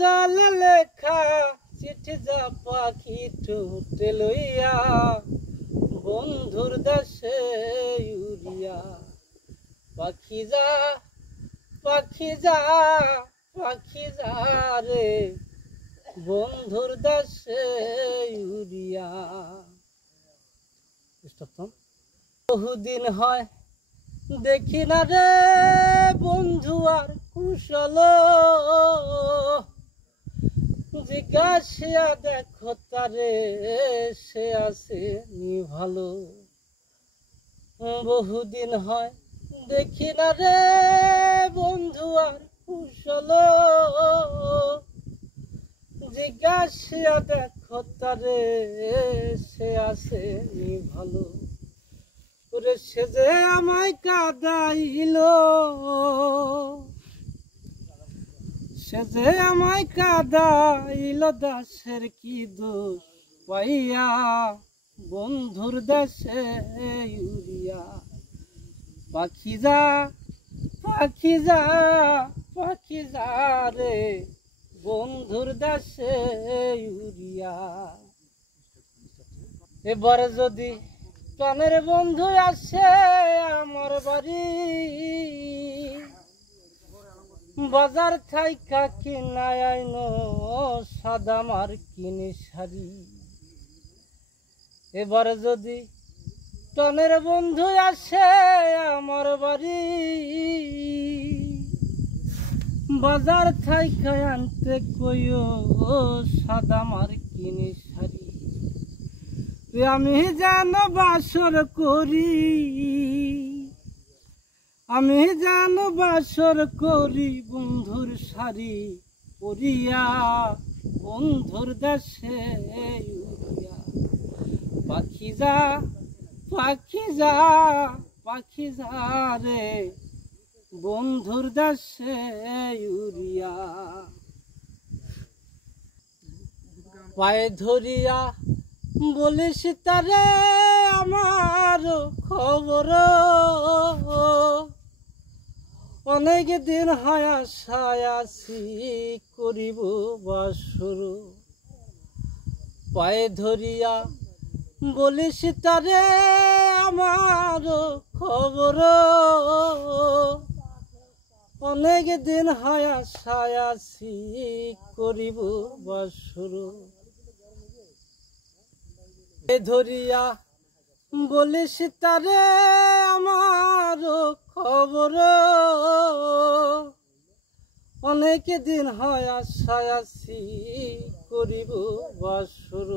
জলে লেখা চিঠি যা পাখি ঠোঁটে লইয়া বন্ধুর দেশে উড়িয়া। পাখি যা পাখি যা পাখি যা রে বন্ধুর দেশে উড়িয়া। বহুদিন হয় দেখি না রে বন্ধু আর কুশল, জিজ্ঞাসা দেখো তারে সে আছে নি ভালো। বহুদিন হয় দেখি না রে বন্ধু আর কুশল, জিজ্ঞাসা দেখো তারে সে আছে নি ভালো। ওরে সে যে আমায় কাঁদাইল, সে যে আমায় কাঁদাইল দাসের কি দোষ পাইয়া বন্ধুর দেশে উড়িয়া। পাখি যা পাখি যা পাখি যা রে বন্ধুর দেশে উড়িয়া। এবার যদি প্রাণের বন্ধু আসে আমার বাড়ি, বাজার থাইকা কিনায় আইনো সাদা মার কিনি শাড়ি। এবার যদি প্রাণের বন্ধু আসে আমার বাড়ি, বাজার থাইকা আনতে কইও সাদা মার কিনি শাড়ি। আমি যেন বাসর করি, আমি যেন বাসর করি বন্ধুর শাড়ি পরিয়া বন্ধুর দেশে উড়িয়া। পাখি যা পাখি যা পাখি যা রে বন্ধুর দেশে উড়িয়া। পায়ে ধরিয়া বলিস তারে আমার খবর, অনেক দিন হয় আশায় আছি করিব বাসর। পায়ে ধরিয়া বলিস তারে আমার খবর, অনেক দিন হয় আশায় আছি করিব বাসর। ধরিয়া বলিস তারে আমার খবর, অনেক দিন হয় আশায় আছি করিব বাসর।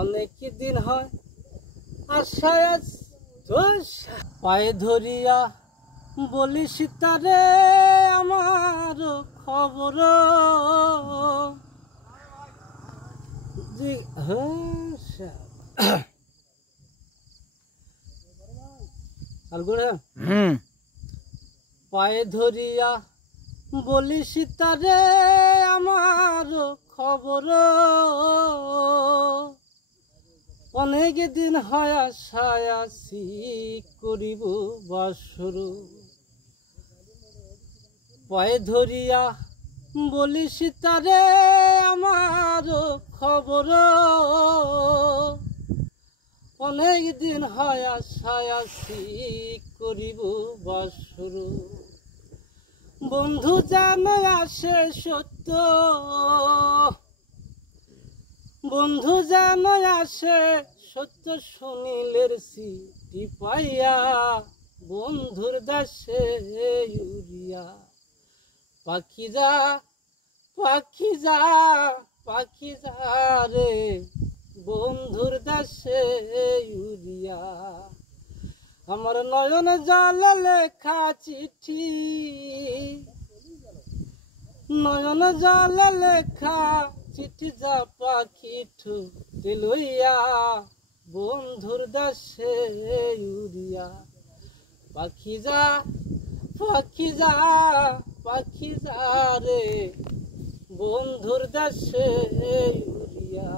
অনেক দিন হয় আশায় আছি। পায়ে ধরিয়া বলিস তারে আমার খবর, পায়ে ধরিয়া বলিস তারে আমার খবর, অনেক দিন হয় আশায় আছি করিব বাসর। পায়ে ধরিয়া বলিস তারে আমার খবর, অনেক দিন হয় আশায় আছি করিব বাসর। বন্ধু যেন আসে সত্য, বন্ধু যেন আসে সত্য সুনীলের চিঠি পাইয়া বন্ধুর দেশে উড়িয়া। পাখি যা পাখি যা পাখি যা রে বন্ধুর দেশে উড়িয়া। আমার নয়ন জলে লেখা চিঠি, নয়ন জলে লেখা চিঠি যা পাখি ঠোঁটে লইয়া বন্ধুর দেশে উড়িয়া। পাখি যা পাখি যা পাখি যা রে বন্ধুর দেশে উড়িয়া।